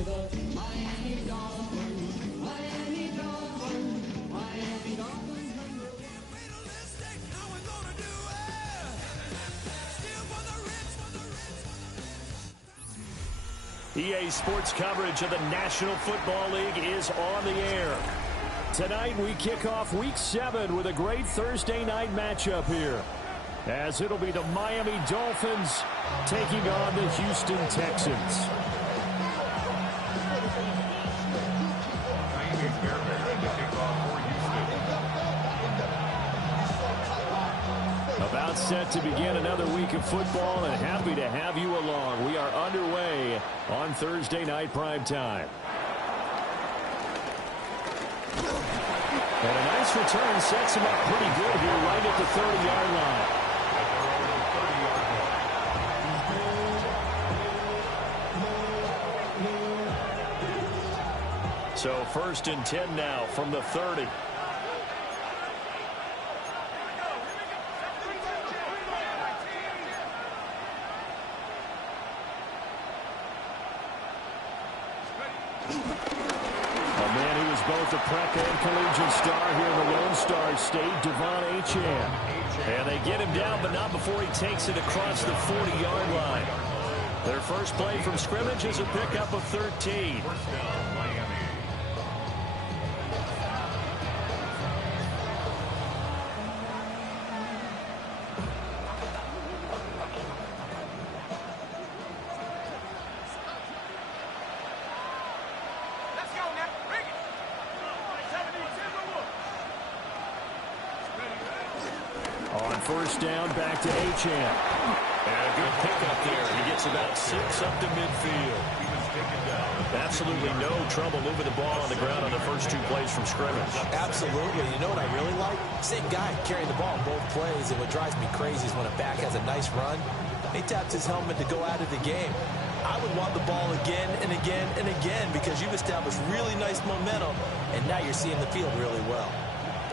EA Sports coverage of the National Football League is on the air. Tonight we kick off Week 7 with a great Thursday night matchup here, as it'll be the Miami Dolphins taking on the Houston Texans. About set to begin another week of football, and happy to have you along. We are underway on Thursday night prime time. And a nice return sets him up pretty good here right at the 30-yard line. So 1st and 10 now from the 30. Both a prep and collegiate star here in the Lone Star State, Devon Achane. And they get him down, but not before he takes it across the 40-yard line. Their first play from scrimmage is a pickup of 13. First down, back to Achane. And a good pickup there. He gets about 6 up to midfield. Absolutely no trouble moving the ball on the ground on the first 2 plays from scrimmage. Absolutely. You know what I really like? Same guy carrying the ball in both plays, and what drives me crazy is when a back has a nice run, he taps his helmet to go out of the game. I would want the ball again and again and again because you've established really nice momentum, and now you're seeing the field really well.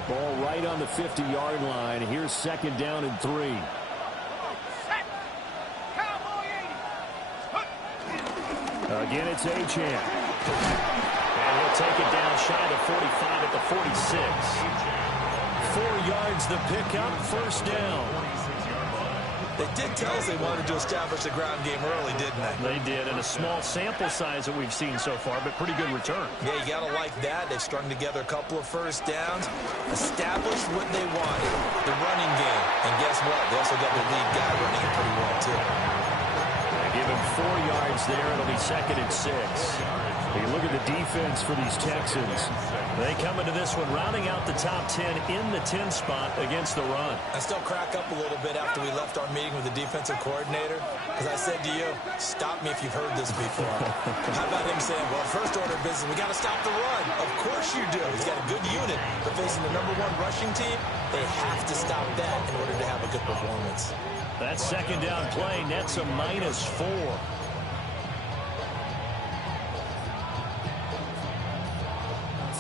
Ball right on the 50-yard line. Here's 2nd down and 3. Again, it's Achane. And he'll take it down shy of 45 at the 46. 4 yards the pickup, 1st down. They did tell us they wanted to establish the ground game early, didn't they? They did, and a small sample size that we've seen so far, but pretty good return. Yeah, you got to like that. They've strung together a couple of first downs, established what they wanted, the running game. And guess what? They also got the lead guy running it pretty well, too. They give him 4 yards there. It'll be 2nd and 6. You look at the defense for these Texans. They come into this one rounding out the top 10 in the 10 spot against the run. I still crack up a little bit after we left our meeting with the defensive coordinator because I said to you, stop me if you've heard this before. How about him saying, well, first order of business, we got to stop the run. Of course you do. He's got a good unit, but facing the #1 rushing team, they have to stop that in order to have a good performance. That 2nd down play nets a -4.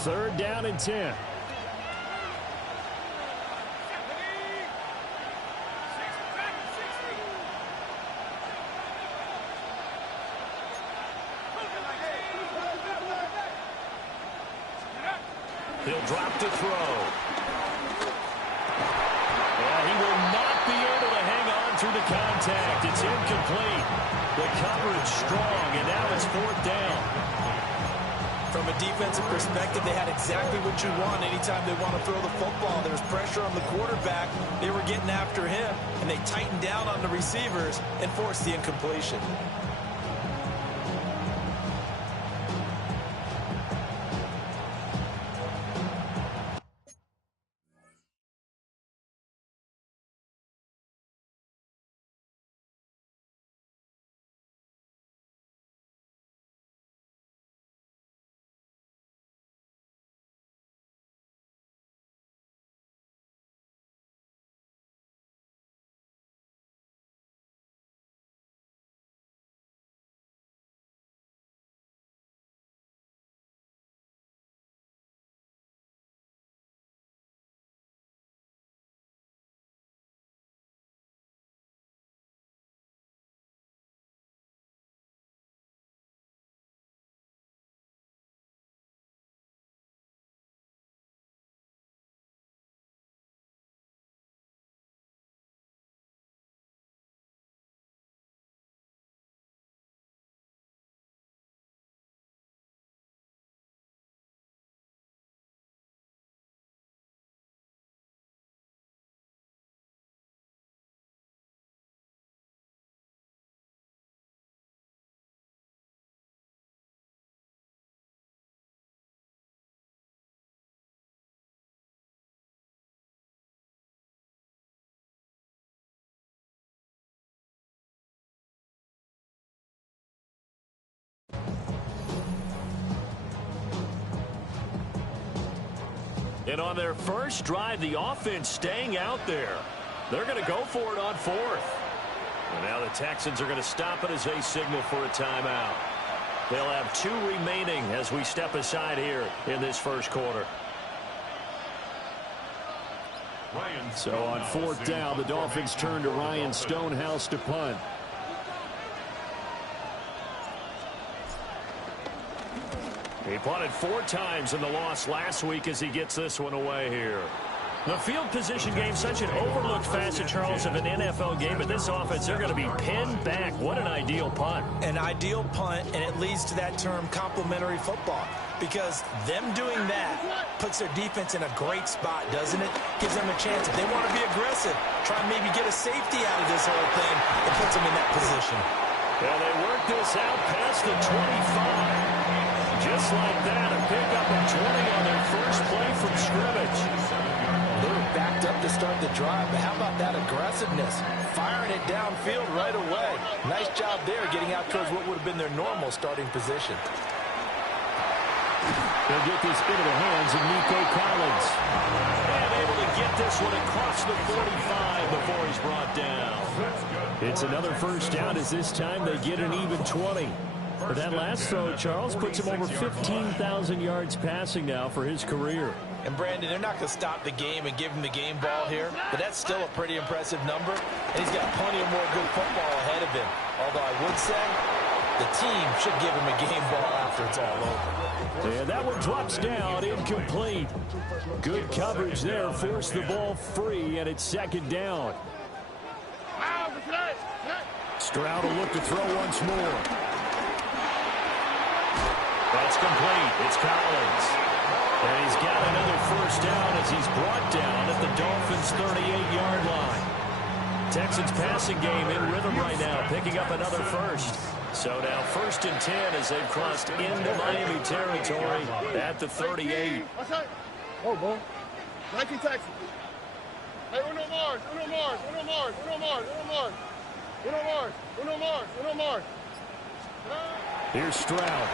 3rd down and 10. He'll drop to throw. Yeah, he will not be able to hang on through the contact. It's incomplete. The coverage strong, and now it's 4th down. From a defensive perspective, they had exactly what you want anytime they want to throw the football. There was pressure on the quarterback. They were getting after him, and they tightened down on the receivers and forced the incompletion. And on their first drive, the offense staying out there. They're going to go for it on fourth. And now the Texans are going to stop it as they signal for a timeout. They'll have 2 remaining as we step aside here in this first quarter. So on fourth down, the Dolphins turn to Ryan Stonehouse to punt. He punted 4 times in the loss last week as he gets this one away here. The field position game, such an overlooked facet, Charles, of an NFL game. But this offense, they're going to be pinned back. What an ideal punt. An ideal punt, and it leads to that term complementary football. Because them doing that puts their defense in a great spot, doesn't it? Gives them a chance. If they want to be aggressive, try and maybe get a safety out of this whole thing, it puts them in that position. And they work this out past the 25. Just like that, a pickup of 20 on their first play from scrimmage. They were backed up to start the drive, but how about that aggressiveness? Firing it downfield right away. Nice job there getting out towards what would have been their normal starting position. They'll get this into the hands of Nico Collins. And able to get this one across the 45 before he's brought down. It's another first down as this time they get an even 20. But that last throw, Charles, puts him over 15,000 yards passing now for his career. And, Brandon, they're not going to stop the game and give him the game ball here, but that's still a pretty impressive number, and he's got plenty of more good football ahead of him. Although I would say the team should give him a game ball after it's all over. And that one drops down, incomplete. Good coverage there, forced the ball free, and it's second down. Stroud will look to throw once more. That's complete. It's Collins. And he's got another first down as he's brought down at the Dolphins' 38-yard line. Texans passing game in rhythm right now, picking up another first. So now 1st and 10 as they've crossed into Miami territory at the 38. Oh, boy. Nike Texas. Hey, Uno Mars, Uno Mars, Uno Mars, Uno Mars, Uno Mars. Uno Mars, Uno Mars, Uno Mars. Here's Stroud.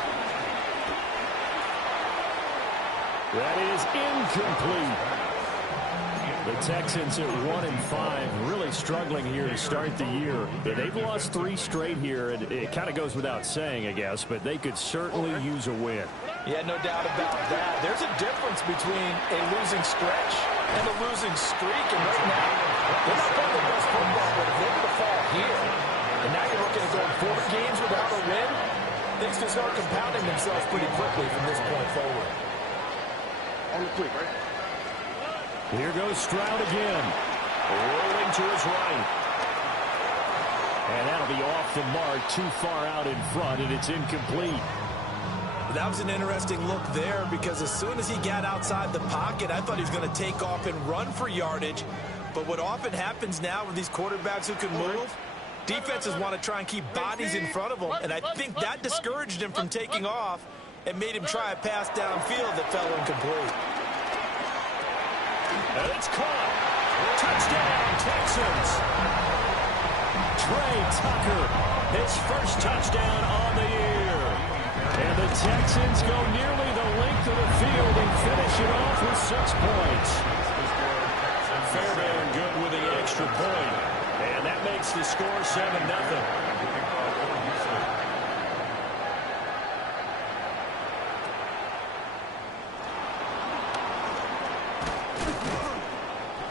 That is incomplete. The Texans at 1-5, really struggling here to start the year. They've lost 3 straight here, and it kind of goes without saying, I guess, but they could certainly use a win. Yeah, no doubt about that. There's a difference between a losing stretch and a losing streak, and right now, they're not playing the best football, but if they're going to fall here, and now you're looking at going 4 games without a win, things can start compounding themselves pretty quickly from this point forward. On the quick, right? Here goes Stroud again. Rolling to his right. And that'll be off the mark, too far out in front, and it's incomplete. That was an interesting look there because as soon as he got outside the pocket, I thought he was going to take off and run for yardage. But what often happens now with these quarterbacks who can move, defenses want to try and keep bodies in front of them, and I think that discouraged him from taking off and made him try a pass downfield that fell incomplete. And it's caught. Touchdown, Texans. Trey Tucker, his first touchdown on the year. And the Texans go nearly the length of the field and finish it off with 6 points. Fairbairn good with the extra point. And that makes the score 7-0.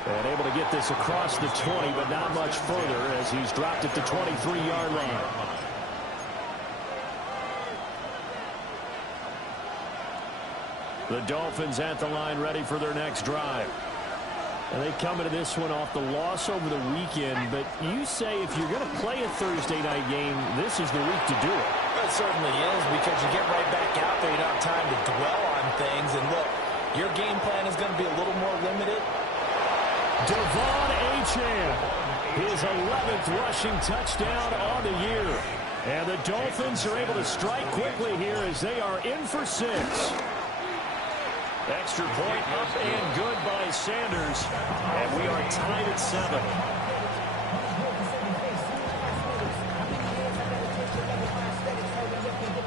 And able to get this across the 20, but not much further as he's dropped at the 23-yard line. The Dolphins at the line ready for their next drive. And they come into this one off the loss over the weekend, but you say if you're going to play a Thursday night game, this is the week to do it. It certainly is because you get right back out there. You don't have time to dwell on things. And look, your game plan is going to be a little more limited. Devon Achane, his 11th rushing touchdown on the year. And the Dolphins are able to strike quickly here as they are in for 6. Extra point up and good by Sanders. And we are tied at 7.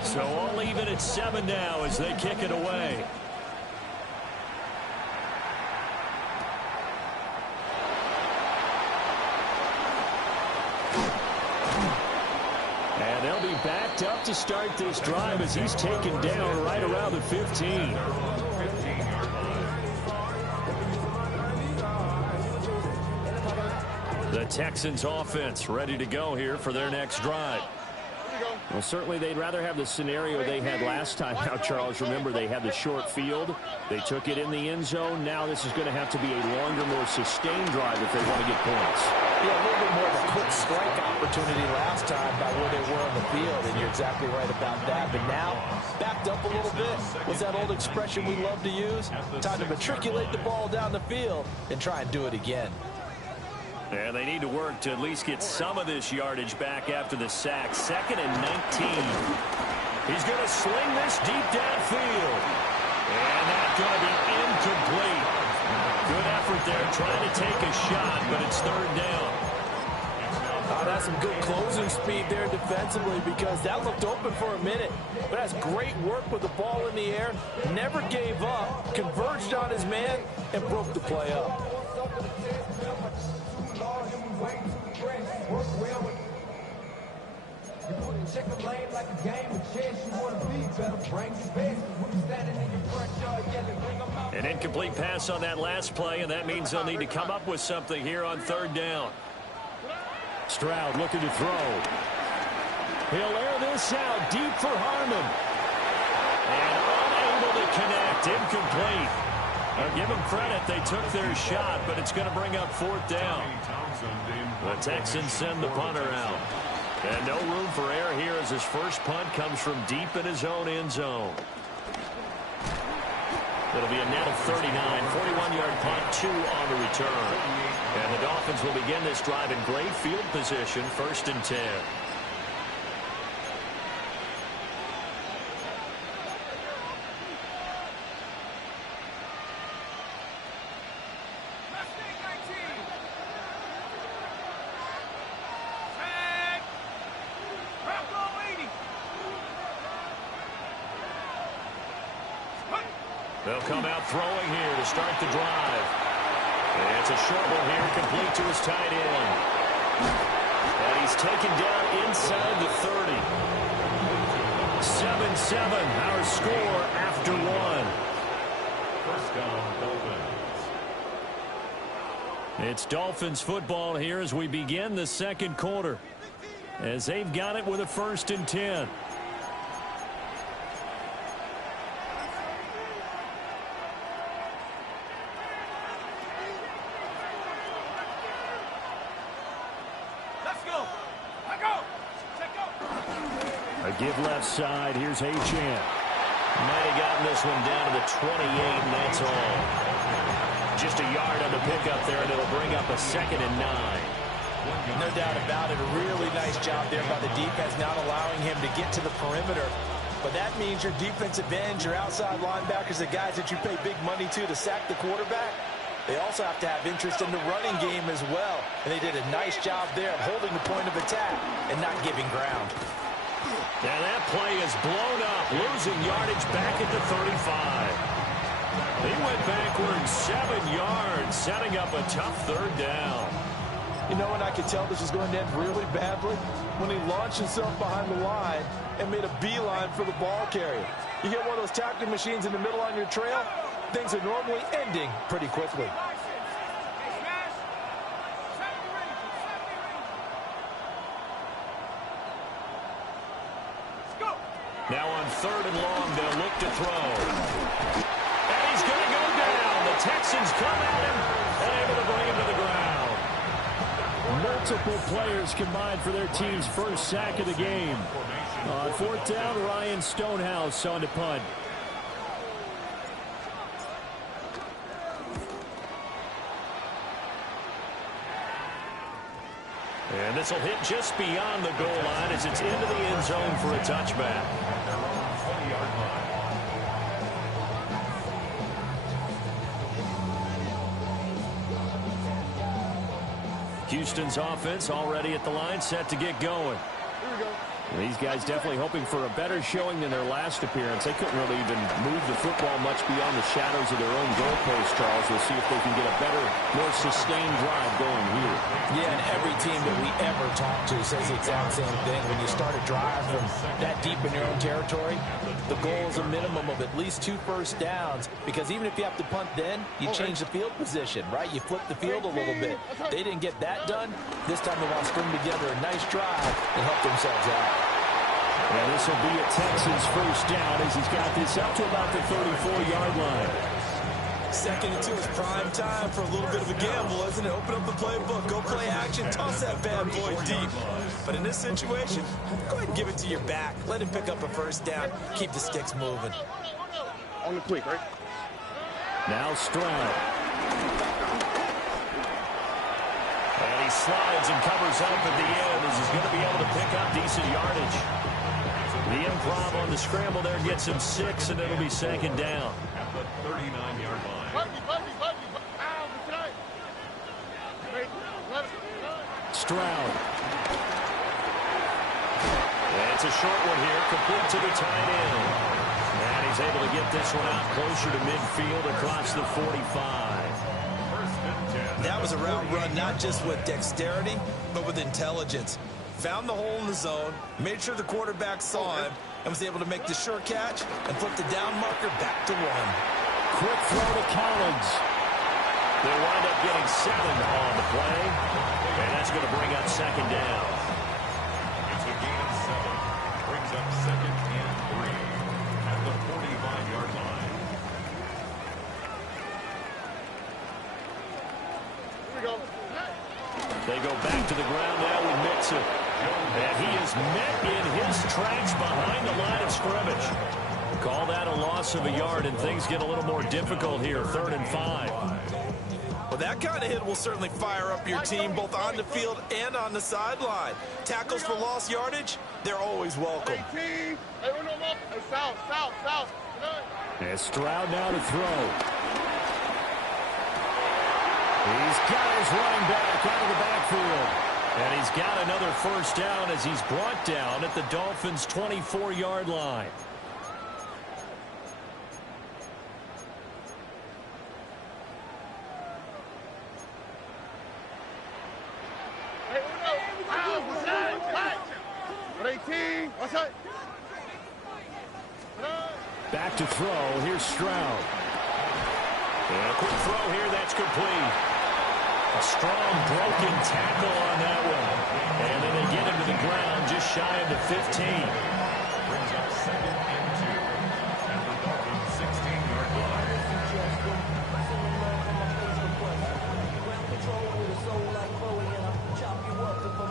So all even at 7 now as they kick it away. they'll be backed up to start this drive as he's taken down right around the 15. The Texans offense ready to go here for their next drive. Well, certainly they'd rather have the scenario they had last time. Now, Charles, remember, they had the short field. They took it in the end zone. Now this is going to have to be a longer, more sustained drive if they want to get points. Yeah, a little bit more of a quick strike opportunity last time by where they were on the field, and you're exactly right about that. But now, backed up a little bit. What's that old expression we love to use? Time to matriculate the ball down the field and try and do it again. Yeah, they need to work to at least get some of this yardage back after the sack. 2nd and 19. He's going to sling this deep downfield. And that's going to be incomplete. Good effort there trying to take a shot, but it's 3rd down. That's some good closing speed there defensively because that looked open for a minute. But that's great work with the ball in the air. Never gave up, converged on his man, and broke the play up. An incomplete pass on that last play, and that means they'll need to come up with something here on 3rd down. Stroud looking to throw. He'll air this out deep for Harmon. And unable to connect. Incomplete. I'll give them credit. They took their shot, but it's going to bring up 4th down. The Texans send the punter out. And no room for error here as his first punt comes from deep in his own end zone. It'll be a net of 39, 41-yard punt, 2 on the return. And the Dolphins will begin this drive in great field position, 1st and 10. They'll come out throwing here to start the drive. And it's a short one here, complete to his tight end. And he's taken down inside the 30. 7-7, our score after 1. First down, Dolphins. It's Dolphins football here as we begin the 2nd quarter. As they've got it with a 1st and 10. Give left side. Here's Achane. Might have gotten this one down to the 28, and that's all. Just a yard on the pickup there, and it'll bring up a 2nd and 9. No doubt about it. A really nice job there by the defense, not allowing him to get to the perimeter. But that means your defensive ends, your outside linebackers, the guys that you pay big money to sack the quarterback, they also have to have interest in the running game as well. And they did a nice job there of holding the point of attack and not giving ground. And that play is blown up, losing yardage back at the 35. He went backwards 7 yards, setting up a tough 3rd down. You know when I could tell this was going to end really badly? When he launched himself behind the line and made a beeline for the ball carrier. You get one of those tackling machines in the middle on your trail, things are normally ending pretty quickly. Now on 3rd and long, they'll look to throw. And he's going to go down. The Texans come at him and able to bring him to the ground. Multiple players combined for their team's first sack of the game. On 4th down, Ryan Stonehouse on to punt. And this will hit just beyond the goal line as it's into the end zone for a touchback. Houston's offense already at the line, set to get going. Here we go. These guys definitely hoping for a better showing than their last appearance. They couldn't really even move the football much beyond the shadows of their own goalpost, Charles. We'll see if they can get a better, more sustained drive going here. Yeah, and every team that we ever talk to says the exact same thing. When you start a drive from that deep in your own territory, the goal is a minimum of at least 2 first downs, because even if you have to punt then, you change the field position, right? You flip the field a little bit. They didn't get that done. This time they want to string together a nice drive and help themselves out. And this will be a Texans first down as he's got this up to about the 34-yard line. 2nd and 2 is prime time for a little bit of a gamble, isn't it? Open up the playbook, go play action, toss that bad boy deep. But in this situation, go ahead and give it to your back. Let him pick up a first down. Keep the sticks moving. On the quick, right? Now Stroud. And he slides and covers up at the end as he's going to be able to pick up decent yardage. The improv on the scramble there gets him 6, and it'll be 2nd down. At the 39-yard line. Stroud. And it's a short one here, complete to the tight end. And he's able to get this one out closer to midfield across the 45. That was a route run not just with dexterity, but with intelligence. Found the hole in the zone, made sure the quarterback saw him, and was able to make the sure catch and flip the down marker back to 1. Quick throw to Collins. They'll wind up getting 7 on the play, and that's going to bring up 2nd down. It's a gain of 7. Brings up 2nd and 3 at the 45-yard line. Here we go. They go back to the ground now with Mixon. And he is met in his tracks behind the line of scrimmage. Call that a loss of a yard, and things get a little more difficult here, 3rd and 5. Well, that kind of hit will certainly fire up your team both on the field and on the sideline. Tackles for lost yardage, they're always welcome. 18. Hey, south. And Stroud now to throw. He's got his running back out of the backfield. And he's got another first down as he's brought down at the Dolphins' 24-yard line. Hey, 18. What's that? Back to throw. Here's Stroud. And a quick throw here. That's complete. A strong broken tackle on that one. And then they get him to the ground just shy of the 15. Brings up 2nd and 2 at the Dolphins' 16-yard line.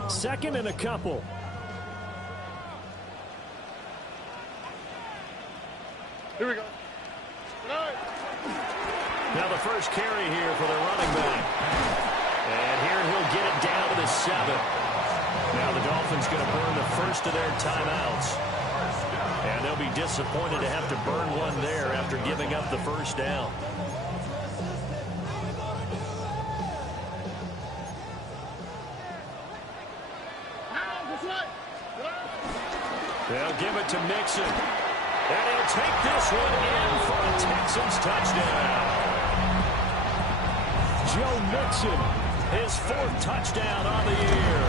2nd and a couple. Here we go. Now the first carry here for the running back. And here he'll get it down to the 7. Now the Dolphins going to burn the first of their timeouts. And they'll be disappointed to have to burn one there after giving up the first down. They'll give it to Mixon. And he'll take this one in for a Texans touchdown. Joe Mixon, his 4th touchdown on the year.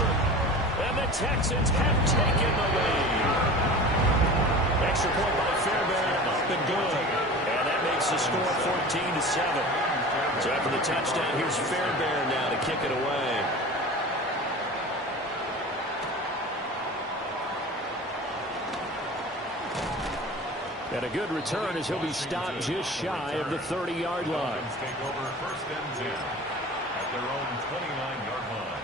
And the Texans have taken the lead. Extra point by Fairbairn, up and good. And that makes the score 14-7. So after the touchdown, here's Fairbairn now to kick it away. And a good return as he'll be stopped just shy of the 30-yard line. Take over 1st and 10 at their own 29-yard line.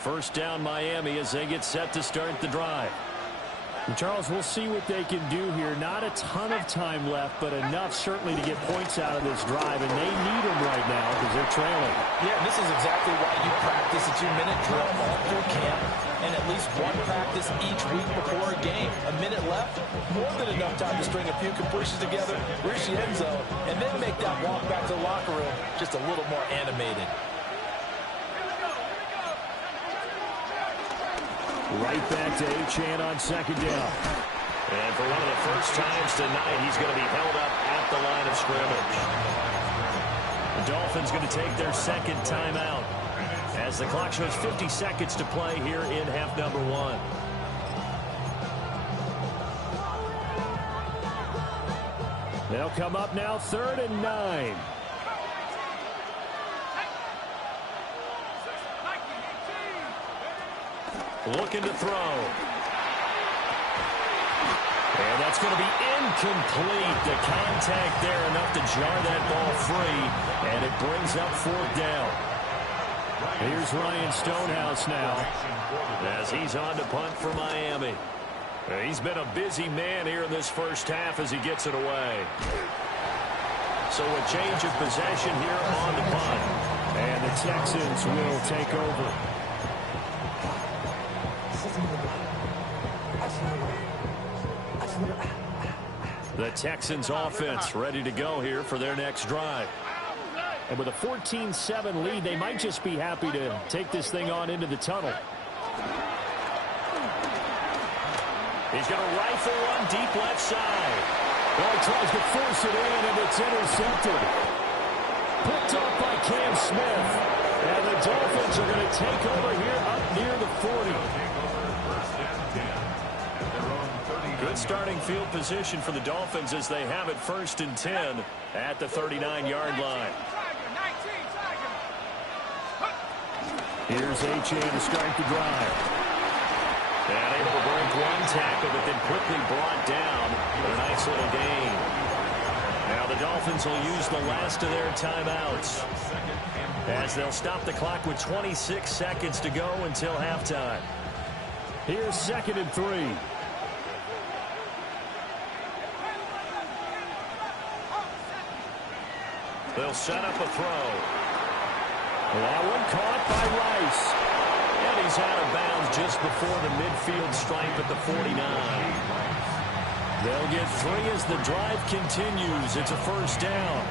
First down Miami as they get set to start the drive. And Charles, we'll see what they can do here. Not a ton of time left, but enough certainly to get points out of this drive, and they need them right now because they're trailing. Yeah, and this is exactly why you practice a 2-minute drill all through camp and at least one practice each week before a game. A minute left, more than enough time to string a few completions together, reach the end zone, and then make that walk back to the locker room just a little more animated. Right back to Achane on second down. And for one of the first times tonight, he's going to be held up at the line of scrimmage. The Dolphins going to take their second timeout as the clock shows 50 seconds to play here in half number 1. They'll come up now 3rd and 9. Looking to throw. And that's going to be incomplete. The contact there enough to jar that ball free, and it brings up 4th down. Here's Ryan Stonehouse now as he's on to punt for Miami. He's been a busy man here in this first half as he gets it away. So a change of possession here on the punt. And the Texans will take over. The Texans offense ready to go here for their next drive. And with a 14-7 lead, they might just be happy to take this thing on into the tunnel. He's going to rifle one deep left side. Well, he tries to force it in, and it's intercepted. Picked off by Cam Smith. And the Dolphins are going to take over here up near the 40. Good starting field position for the Dolphins as they have it 1st and 10 at the 39-yard line. Here's Achane to start the drive. And able to break one tackle, but then quickly brought down for a nice little gain. Now the Dolphins will use the last of their timeouts as they'll stop the clock with 26 seconds to go until halftime. Here's 2nd and 3. They'll set up a throw. That one caught by Rice. And he's out of bounds just before the midfield stripe at the 49. They'll get 3 as the drive continues. It's a 1st down.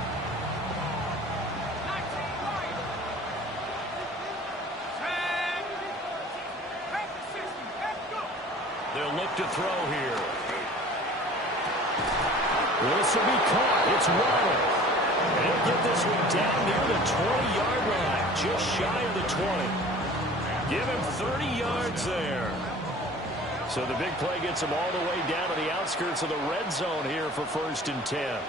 They'll look to throw here. This will be caught. It's Waddle. And he'll get this one down near the 20-yard line, just shy of the 20. Give him 30 yards there. So the big play gets him all the way down to the outskirts of the red zone here for 1st and 10.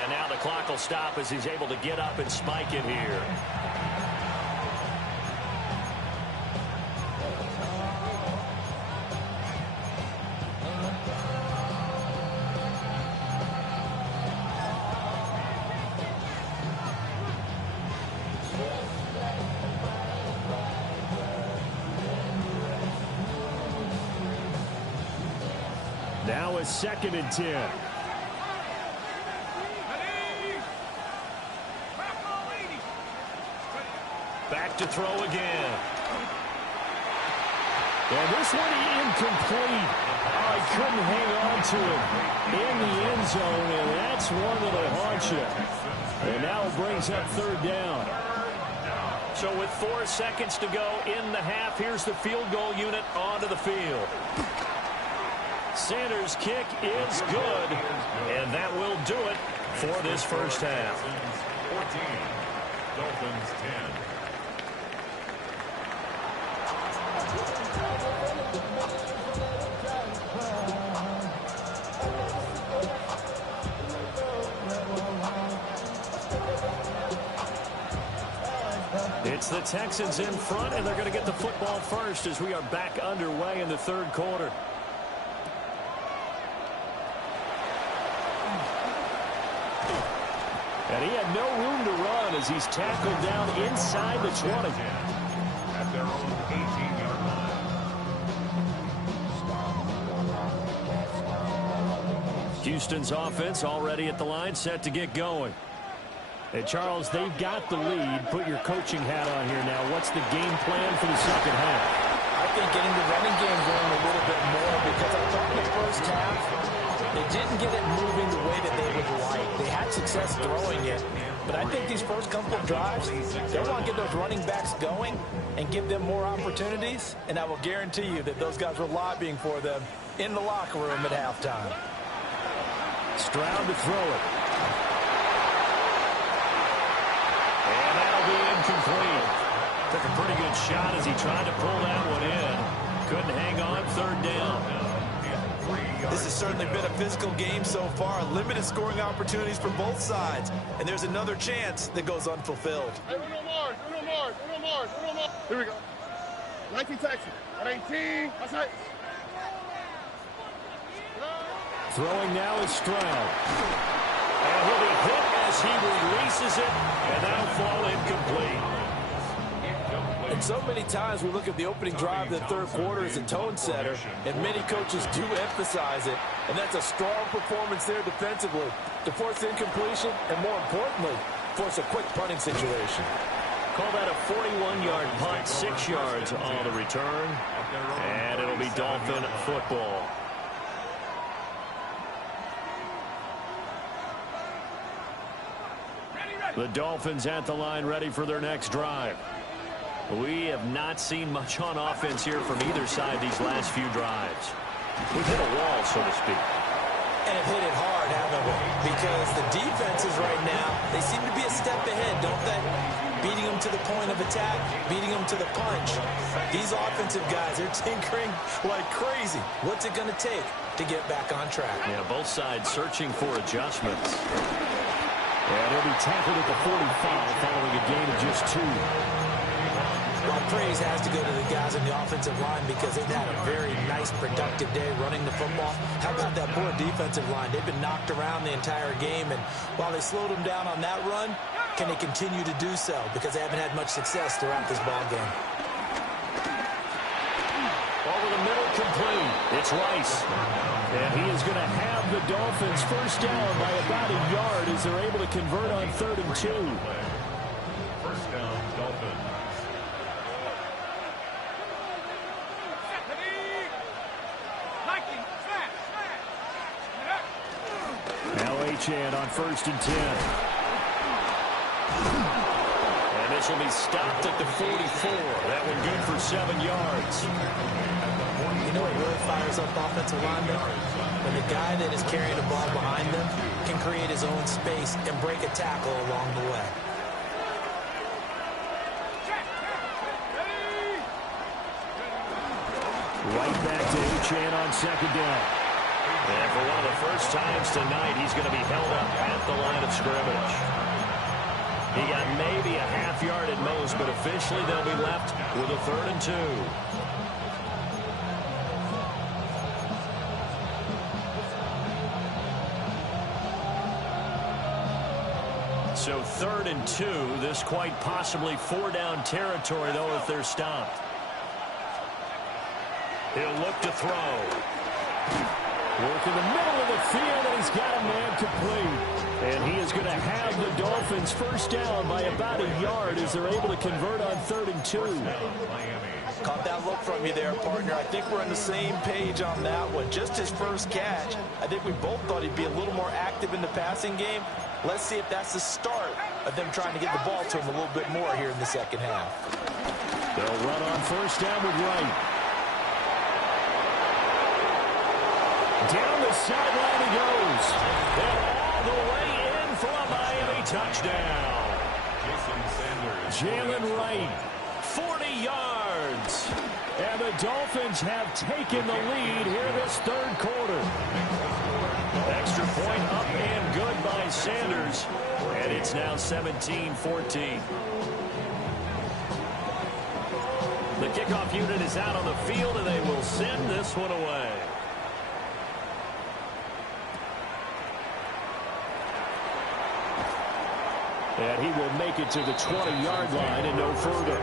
And now the clock will stop as he's able to get up and spike it here. Now it's 2nd and 10. Back to throw again. And this one incomplete. Oh, he couldn't hang on to it in the end zone, and that's one that'll haunt you. And now it brings up 3rd down. So with 4 seconds to go in the half, here's the field goal unit onto the field. Sanders' kick is good, and that will do it for this first half. 14, Dolphins 10. It's the Texans in front, and they're going to get the football first as we are back underway in the 3rd quarter. And he had no room to run as he's tackled down inside the 20. At their own 18-yard line. Houston's offense already at the line, set to get going. And Charles, they've got the lead. Put your coaching hat on here now. What's the game plan for the second half? I think getting the running game going a little bit more, because I thought in the first half they didn't get it moving the way that they would like. They had success throwing it, But I think these first couple of drives, they want to get those running backs going and give them more opportunities. And I will guarantee you that those guys were lobbying for them in the locker room at halftime. Stroud to throw it. And that'll be incomplete. Took a pretty good shot as he tried to pull that one in. Couldn't hang on, third down. This has certainly been a physical game so far. Limited scoring opportunities for both sides. And there's another chance that goes unfulfilled. Hey, Uno Mars, Uno Mars, Uno Mars, Uno Mars. Here we go. 19 Texas. 19. That's right. Throwing now is Stroud. And he'll be hit as he releases it, and that'll fall incomplete. And so many times we look at the opening drive of the third quarter as a tone setter, and many coaches do emphasize it. And that's a strong performance there defensively to force incompletion and, more importantly, force a quick punting situation. Call that a 41-yard punt, 6 yards on the return, and it'll be Dolphin football. The Dolphins at the line ready for their next drive. We have not seen much on offense here from either side these last few drives. We've hit a wall, so to speak. And have hit it hard, haven't we? Because the defenses right now, they seem to be a step ahead, don't they? Beating them to the point of attack, beating them to the punch. These offensive guys, they're tinkering like crazy. What's it going to take to get back on track? Yeah, both sides searching for adjustments. And he'll be tackled at the 45 following a gain of just 2. Well, praise has to go to the guys on the offensive line because they've had a very nice, productive day running the football. How about that poor defensive line? They've been knocked around the entire game, and while they slowed them down on that run, can they continue to do so? Because they haven't had much success throughout this ball game. Over the middle, complete. It's Rice. And he is going to have the Dolphins first down by about a yard as they're able to convert on 3rd and 2. First down, Dolphins. Now Achane on 1st and 10. And this will be stopped at the 44. That one good for 7 yards. You know what really fires up offensive linemen? When the guy that is carrying the ball behind them can create his own space and break a tackle along the way. Right back to Achane on 2nd down. And for one of the first times tonight, he's going to be held up at the line of scrimmage. He got maybe a half yard at most, but officially they'll be left with a 3rd and 2. So 3rd and 2, this quite possibly 4-down territory, though, if they're stopped. He'll look to throw. Work in the middle of the field, and he's got a man complete. And he is going to have the Dolphins first down by about a yard as they're able to convert on 3rd and 2. Caught that look from you there, partner. I think we're on the same page on that one. Just his first catch. I think we both thought he'd be a little more active in the passing game. Let's see if that's the start of them trying to get the ball to him a little bit more here in the second half. They'll run on first down with Wright. Down the sideline he goes. And all the way in for a Miami touchdown. Jalen Wright, 40 yards. And the Dolphins have taken the lead here this 3rd quarter. Extra point up and good by Sanders. And it's now 17-14. The kickoff unit is out on the field, and they will send this one away. And he will make it to the 20-yard line and no further.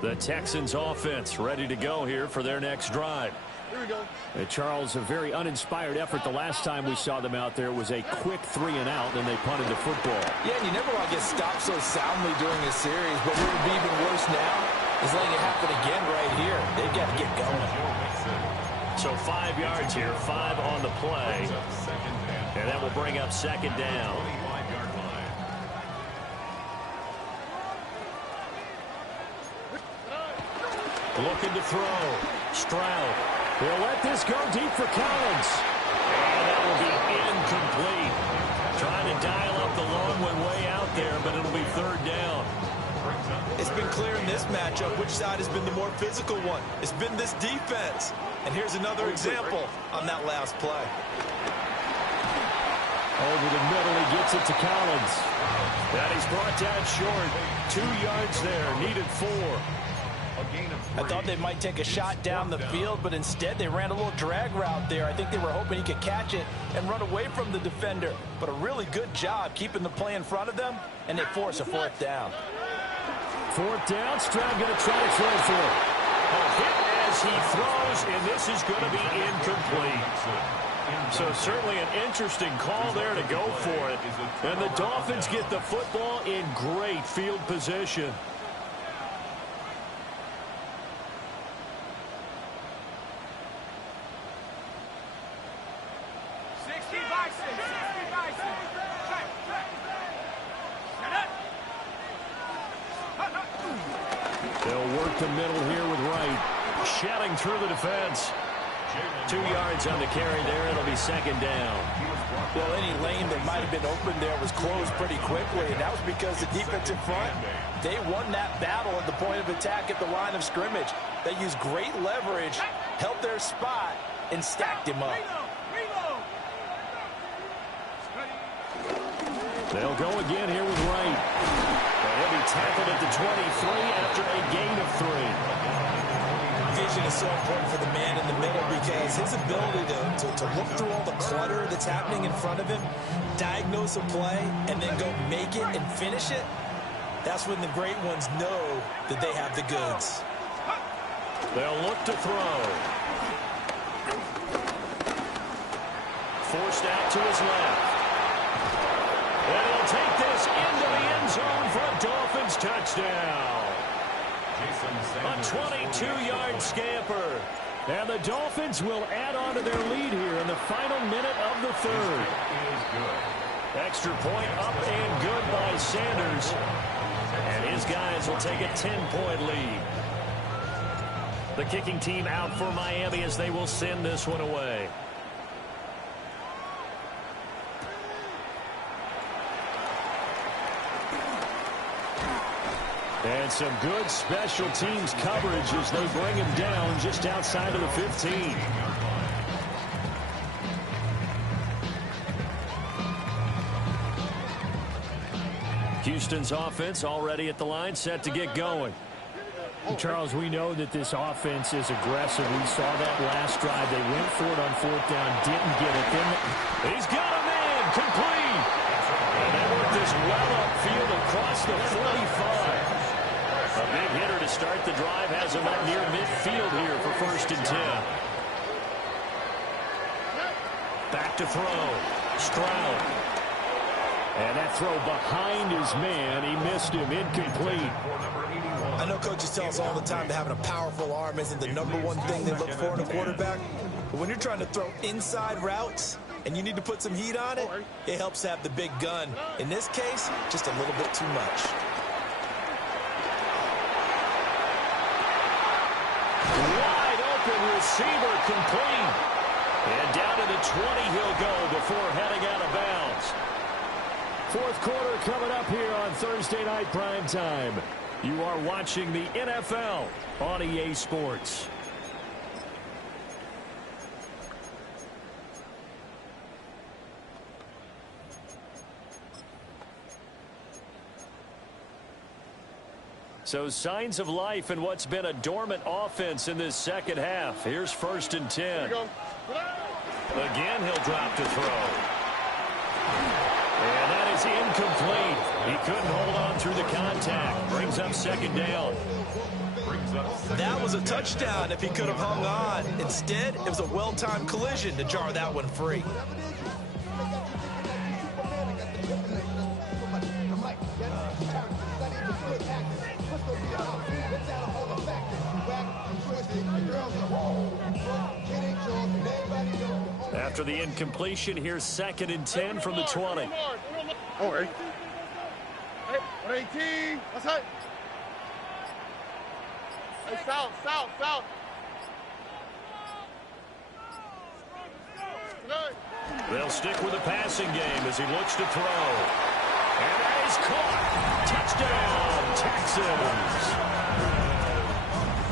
The Texans offense ready to go here for their next drive. Here we go. Charles, a very uninspired effort. The last time we saw them out there was a quick 3-and-out, and they punted the football. Yeah, and you never want to get stopped so soundly during a series, but what would be even worse now is letting it happen again right here. They've got to get going. So 5 yards here, 5 on the play. And that will bring up second down. Looking to throw. Stroud. He'll let this go deep for Collins. And that will be incomplete. Trying to dial up the long one way out there, but it'll be third down. It's been clear in this matchup which side has been the more physical one. It's been this defense. And here's another example on that last play. Over the middle, he gets it to Collins. And he's brought down short. 2 yards there, needed 4. I thought they might take a shot down the field, but instead they ran a little drag route there. I think they were hoping he could catch it and run away from the defender. But a really good job keeping the play in front of them, and they force a fourth down. Fourth down, Stroud going to try to throw for it. A hit as he throws, and this is going to be incomplete. So certainly an interesting call there to go for it. And the Dolphins get the football in great field position. They'll work the middle here with Wright. Shelling through the defense. 2 yards on the carry there. It'll be second down. Well, any lane that might have been open there was closed pretty quickly, and that was because the defensive front, they won that battle at the point of attack at the line of scrimmage. They used great leverage, held their spot, and stacked him up. They'll go again here with Wright. He'll be tackled at the 23 after a gain of 3. Vision is so important for the man in the middle because his ability to look through all the clutter that's happening in front of him, diagnose a play, and then go make it and finish it, that's when the great ones know that they have the goods. They'll look to throw. Forced out to his left. And he'll take this into the end zone for a Dolphins touchdown. A 22-yard scamper. And the Dolphins will add on to their lead here in the final minute of the third. Extra point up and good by Sanders. And his guys will take a 10-point lead. The kicking team out for Miami as they will send this one away. And some good special teams coverage as they bring him down just outside of the 15. Houston's offense already at the line, set to get going. Charles, we know that this offense is aggressive. We saw that last drive. They went for it on fourth down, didn't get it. Then he's got a man, complete. And they worked this well upfield across the 45. A big hitter to start the drive, has him up near midfield here for 1st and 10. Back to throw. Stroud. And that throw behind his man. He missed him. Incomplete. I know coaches tell us all the time that having a powerful arm isn't the #1 thing they look for in a quarterback. But when you're trying to throw inside routes and you need to put some heat on it, it helps have the big gun. In this case, just a little bit too much. Wide open receiver, complete. And down to the 20 he'll go before heading out of bounds. Fourth quarter coming up here on Thursday Night Primetime. You are watching the NFL on EA Sports. So signs of life in what's been a dormant offense in this second half. Here's 1st and 10. Again, he'll drop to throw. And that is incomplete. He couldn't hold on through the contact. Brings up second down. That was a touchdown if he could have hung on. Instead, it was a well-timed collision to jar that one free. After the incompletion, here's 2nd and 10 from the 20. Oh, ready? 18. That's it. Hey, south. They'll stick with the passing game as he looks to throw. And that is caught. Touchdown, Texans.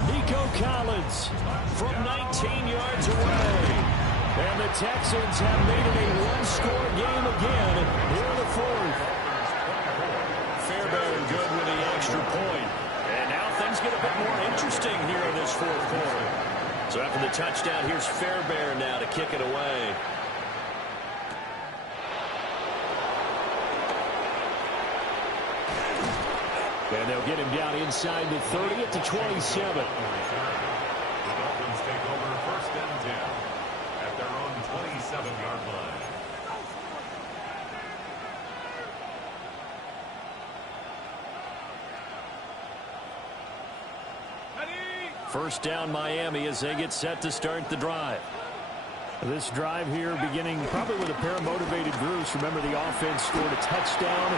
Nico Collins from 19 yards away. And the Texans have made it a one-score game again here in the 4th. Fairbairn good with the extra point. And now things get a bit more interesting here in this 4th quarter. So after the touchdown, here's Fairbairn now to kick it away. And they'll get him down inside the 30 at the 27. The Dolphins take over 1st and 10 at their own 27-yard line. First down Miami as they get set to start the drive. This drive here beginning probably with a pair of motivated groups. Remember, the offense scored a touchdown.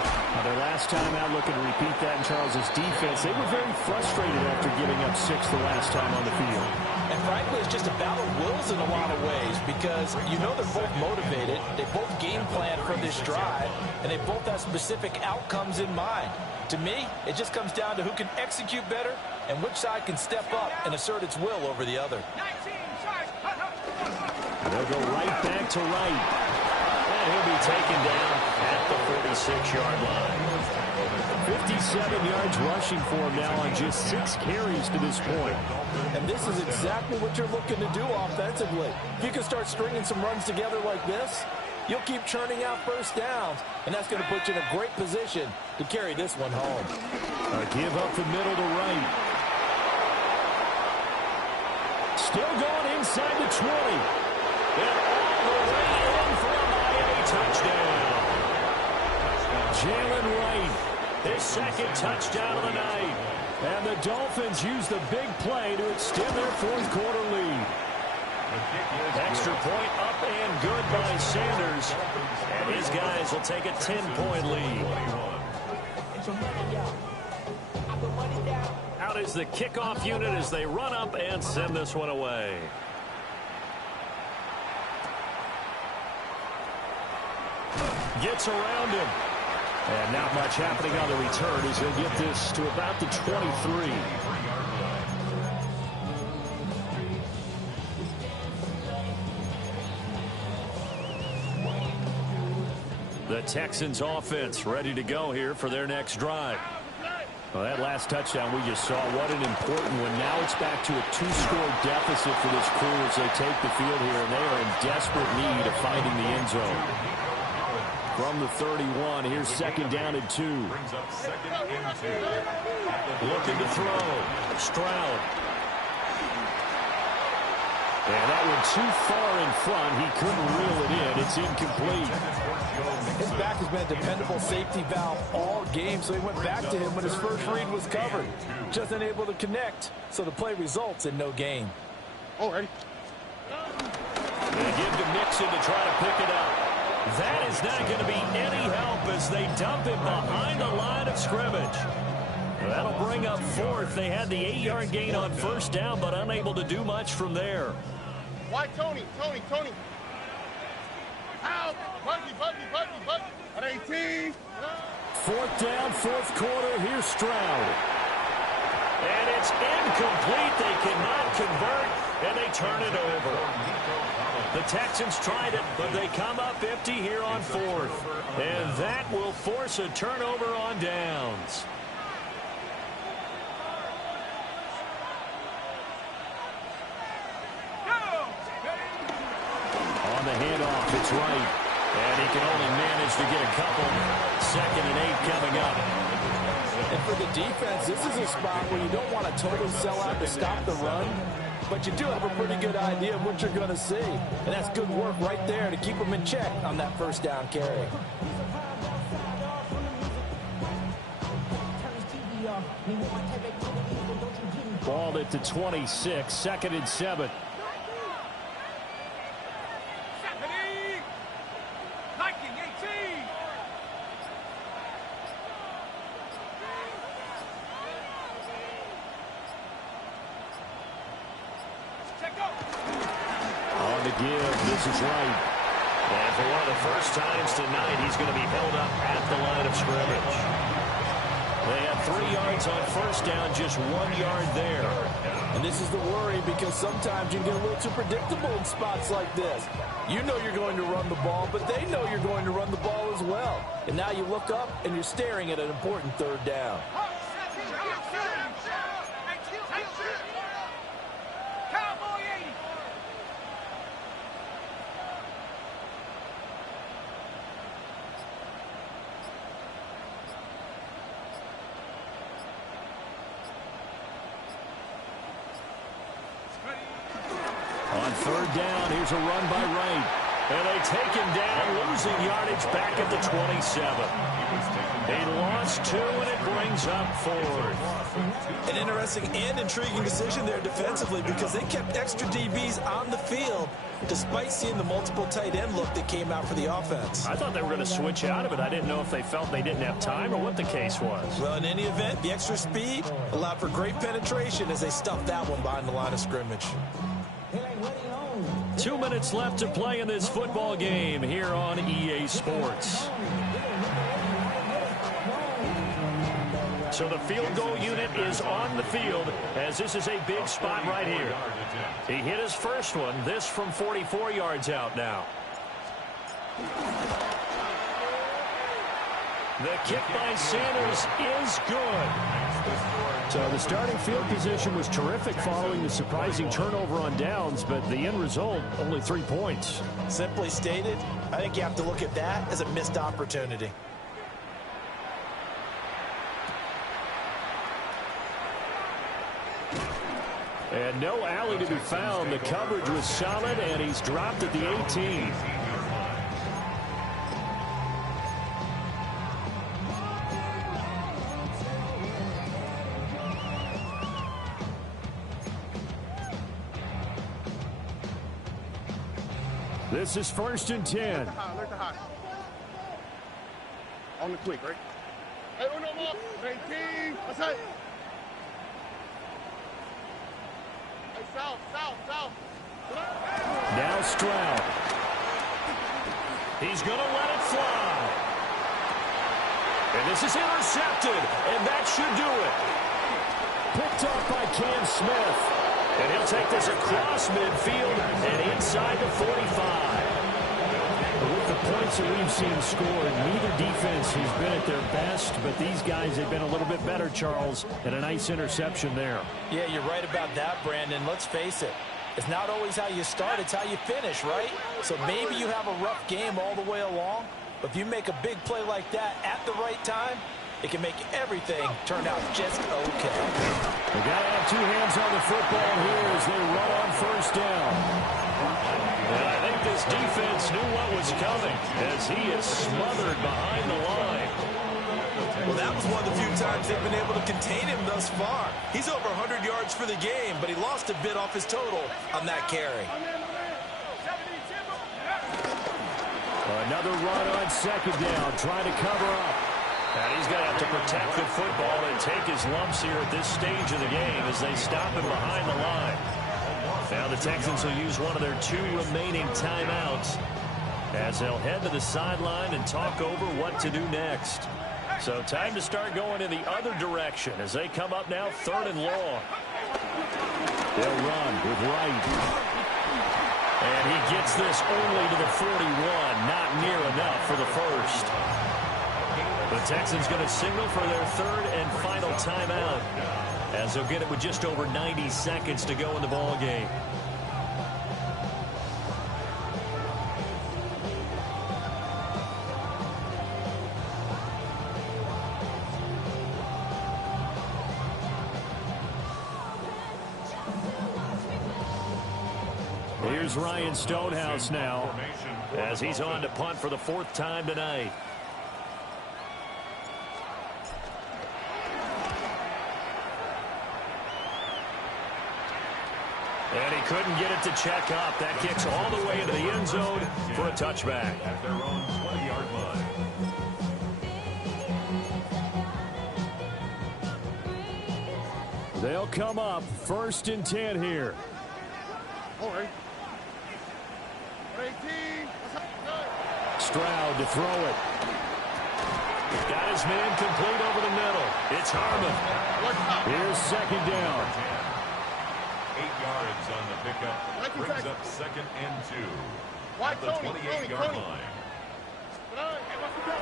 Their last time out, looking to repeat that in Charles's defense. They were very frustrated after giving up 6 the last time on the field. And frankly, it's just a battle of wills in a lot of ways because you know they're both motivated. They both game plan for this drive, and they both have specific outcomes in mind. To me, it just comes down to who can execute better and which side can step up and assert its will over the other. They'll go right back to right. And he'll be taken down at the 46-yard line. 57 yards rushing for him now on just 6 carries to this point. And this is exactly what you're looking to do offensively. If you can start stringing some runs together like this, you'll keep churning out first downs, and that's going to put you in a great position to carry this one home. A give up the middle to right. Still going inside the 20. And all the way in for a Miami touchdown. Jalen Wright, his 2nd touchdown of the night. And the Dolphins use the big play to extend their 4th quarter lead. Extra point up and good by Sanders. And his guys will take a 10-point lead. Out is the kickoff unit as they run up and send this one away. Gets around him. And not much happening on the return as he'll get this to about the 23. The Texans offense ready to go here for their next drive. Well, that last touchdown we just saw, what an important one. Now it's back to a 2-score deficit for this crew as they take the field here, and they are in desperate need of finding the end zone. From the 31, here's 2nd down and 2. Brings up 2nd and 2. Looking to throw. Stroud. And that one too far in front. He couldn't reel it in. It's incomplete. His back has been a dependable safety valve all game, so he went back to him when his first read was covered. Just unable to connect, so the play results in no gain. Oh, ready? They give to Mixon to try to pick it up. That is not going to be any help as they dump him behind the line of scrimmage. That'll bring up 4th. They had the 8-yard gain on 1st down, but unable to do much from there. Why, Tony? Out! Buggy. At 18. 4th down, 4th quarter. Here's Stroud. And it's incomplete. They cannot convert, and they turn it over. The Texans tried it, but they come up empty here on 4th. And that will force a turnover on downs. On the handoff, it's Wright. And he can only manage to get a couple. 2nd and 8 coming up. And for the defense, this is a spot where you don't want to totally sell out to stop the run, but you do have a pretty good idea of what you're going to see. And that's good work right there to keep them in check on that 1st down carry. Ball at the 26, 2nd and 7. On the give, this is right. And for one of the first times tonight, he's going to be held up at the line of scrimmage. They had 3 yards on first down, just 1 yard there. And this is the worry, because sometimes you can get a little too predictable in spots like this. You know you're going to run the ball, but they know you're going to run the ball as well. And now you look up and you're staring at an important third down. On third down, here's a run by Wright. And they take him down, losing yardage back at the 27. They lost 2, and it brings up 4th. An interesting and intriguing decision there defensively, because they kept extra DBs on the field despite seeing the multiple tight end look that came out for the offense. I thought they were going to switch out of it. I didn't know if they felt they didn't have time or what the case was. Well, in any event, the extra speed allowed for great penetration as they stuffed that one behind the line of scrimmage. 2 minutes left to play in this football game here on EA Sports. So the field goal unit is on the field, as this is a big spot right here. He hit his first one, this from 44 yards out now. The kick by Sanders is good. So the starting field position was terrific following the surprising turnover on downs, but the end result, only 3 points. Simply stated, I think you have to look at that as a missed opportunity. And no alley to be found. The coverage was solid, and he's dropped at the 18. This is 1st and 10. Alert the high. On the quick, right? Hey, uno more. 19. That's it. Hey, south. Now Stroud. He's going to let it fly. And this is intercepted, and that should do it. Picked off by Cam Smith. And he'll take this across midfield and inside the 45. With the points that we've seen scored, neither defense has been at their best, but these guys have been a little bit better, Charles, and a nice interception there. Yeah, you're right about that, Brandon. Let's face it. It's not always how you start, it's how you finish, right? So maybe you have a rough game all the way along, but if you make a big play like that at the right time, it can make everything turn out just okay. They got to have 2 hands on the football here as they run on first down. And I think this defense knew what was coming as he is smothered behind the line. Well, that was one of the few times they've been able to contain him thus far. He's over 100 yards for the game, but he lost a bit off his total on that carry. Another run on second down, trying to cover up. And he's going to have to protect the football and take his lumps here at this stage of the game as they stop him behind the line. Now the Texans will use one of their 2 remaining timeouts as they'll head to the sideline and talk over what to do next. So time to start going in the other direction as they come up now 3rd and long. They'll run with Wright. And he gets this only to the 41, not near enough for the first. The Texans going to signal for their 3rd and final timeout as they'll get it with just over 90 seconds to go in the ball game. Here's Ryan Stonehouse now as he's on to punt for the 4th time tonight. And he couldn't get it to check up. That kicks all the way into the end zone for a touchback. At their own 20-yard line. They'll come up 1st and 10 here. All right. 18. Stroud to throw it. Got his man complete over the middle. It's Harmon. Here's second down. 8 yards on the pickup. Brings up 2nd and 2. At the 28-yard line.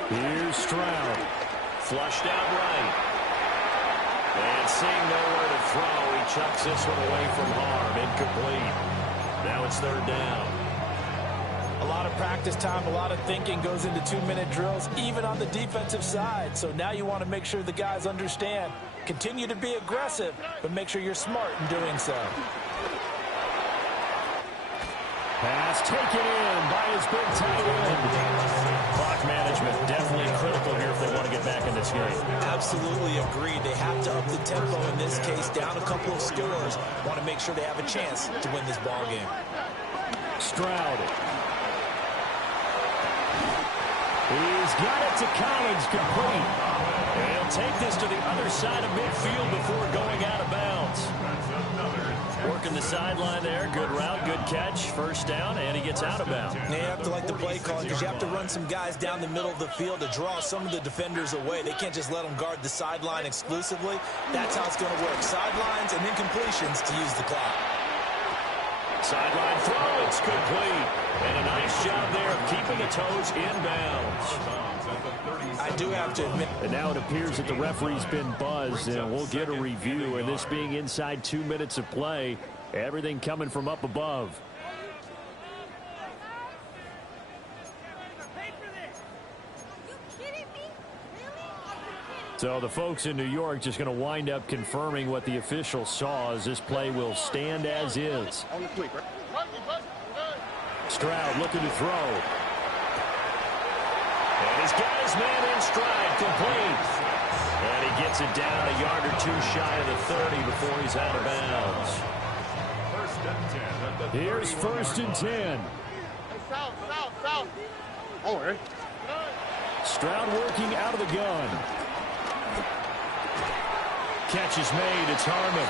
Here's Stroud. Flushed out right. And seeing nowhere to throw, he chucks this one away from Harm. Incomplete. Now it's 3rd down. A lot of practice time, a lot of thinking goes into 2-minute drills, even on the defensive side. So now you want to make sure the guys understand. Continue to be aggressive, but make sure you're smart in doing so. Pass taken in by his big tight end. Clock management definitely critical here if they want to get back in this game. Absolutely agreed. They have to up the tempo in this case, down a couple of scores. Want to make sure they have a chance to win this ball game. Stroud. He's got it to Collins, complete. And he'll take this to the other side of midfield before going out of bounds. Working the sideline there. Good route, good catch. 1st down, and he gets out of bounds. Now you have to like the play calling because you have to run some guys down the middle of the field to draw some of the defenders away. They can't just let them guard the sideline exclusively. That's how it's going to work. Sidelines and incompletions to use the clock. Sideline throw, it's complete. And a nice job there of keeping the toes in bounds. I do have to admit. And now it appears that the referee's been buzzed, and we'll get a review. And this being inside 2 minutes of play, everything coming from up above. So the folks in New York just going to wind up confirming what the official saw, as this play will stand as is. Stroud looking to throw. And he's got his man in stride, complete. And he gets it down a yard or 2 shy of the 30 before he's out of bounds. 1st and 10. Here's 1st and 10. South. All right. Stroud working out of the gun. Catch is made. It's Harmon.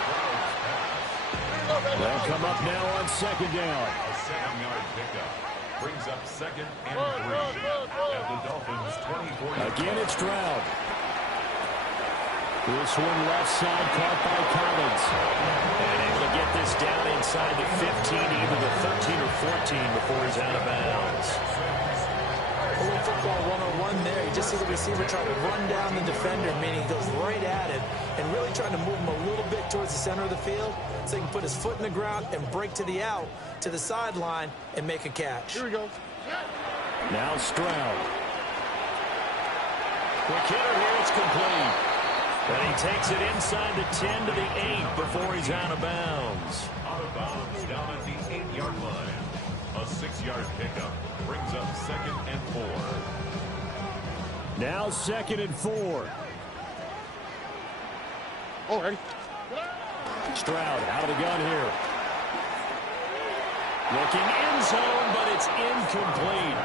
They'll come up now on 2nd down. A 7-yard pickup. Brings up 2nd and 3. At the Dolphins' 24. Again, it's Stroud. This one left side caught by Collins. And able to get this down inside the 15, either the 13 or 14 before he's out of bounds. A little football 101 there. You just see the receiver try to run down the defender, meaning he goes right at him and really trying to move him a little bit towards the center of the field so he can put his foot in the ground and break to the out, to the sideline, and make a catch. Here we go. Now Stroud. Quick hitter here, it's complete. And he takes it inside the 10 to the 8 before he's out of bounds. Out of bounds down at the 8-yard line. A 6-yard pickup brings up 2nd and 4. Now 2nd and 4. All right. Stroud out of the gun here. Looking end zone, but it's incomplete.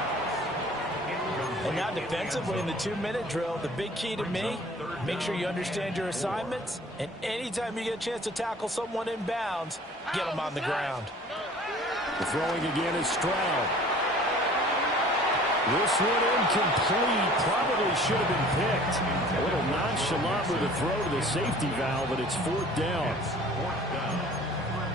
And now defensively in the 2-minute drill, the big key to me, make sure you understand your assignments, and anytime you get a chance to tackle someone in bounds, get them on the ground. The throwing again is Stroud. This one incomplete. Probably should have been picked. A little nonchalant with a throw to the safety valve, but it's 4th down.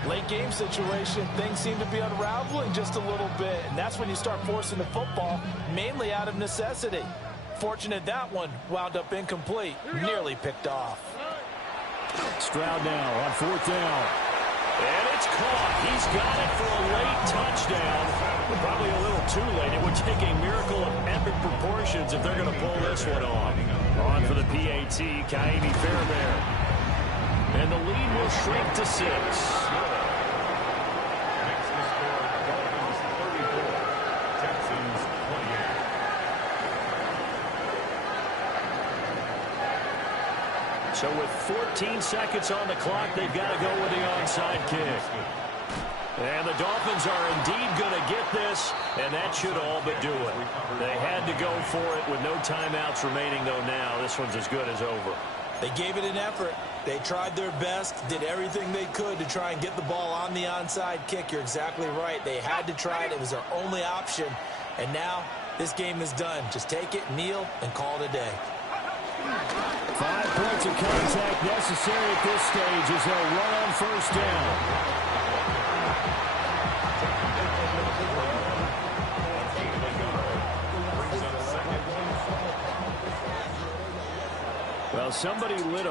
Late game situation, things seem to be unraveling just a little bit, and that's when you start forcing the football, mainly out of necessity. Fortunate that one wound up incomplete, nearly picked off. Stroud now on 4th down. And it's caught. He's got it for a late touchdown. But probably a little too late. It would take a miracle of epic proportions if they're going to pull this one off. On for the PAT, Kaimi Fairbairn. And the lead will shrink to 6. Next to score, Dolphins 34, Texans 28. So with 14 seconds on the clock, they've got to go with the onside kick. And the Dolphins are indeed going to get this, and that should all but do it. They had to go for it with no timeouts remaining, though now. This one's as good as over. They gave it an effort. They tried their best, did everything they could to try and get the ball on the onside kick. You're exactly right. They had to try it. It was their only option. And now this game is done. Just take it, kneel, and call it a day. 5 points of contact necessary at this stage as they'll run on first down. Well, somebody lit a